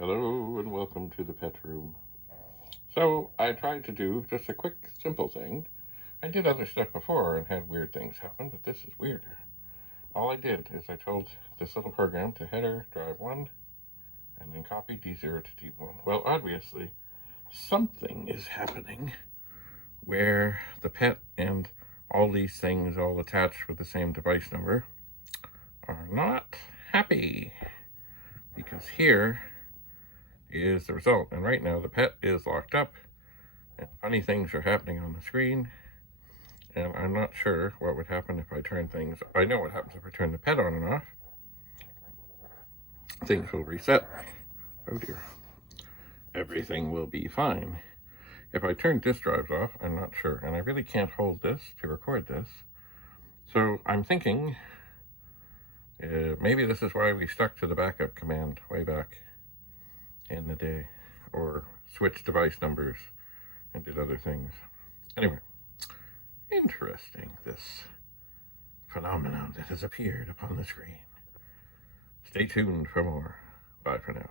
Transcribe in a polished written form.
Hello and welcome to the pet room. So I tried to do just a quick, simple thing. I did other stuff before and had weird things happen, but this is weirder. All I did is I told this little program to header drive 1 and then copy D0 to D1. Well, obviously, something is happening where the pet and all these things all attached with the same device number are not happy, because here is the result. And right now the pet is locked up and funny things are happening on the screen, and I'm not sure what would happen if I turn things. I know what happens if I turn the pet on and off. Things will reset. Oh dear. Everything will be fine. If I turn disk drives off, I'm not sure, and I really can't hold this to record this. So I'm thinking maybe this is why we stuck to the backup command way back in the day, or switched device numbers and did other things. Anyway, interesting, this phenomenon that has appeared upon the screen. Stay tuned for more. Bye for now.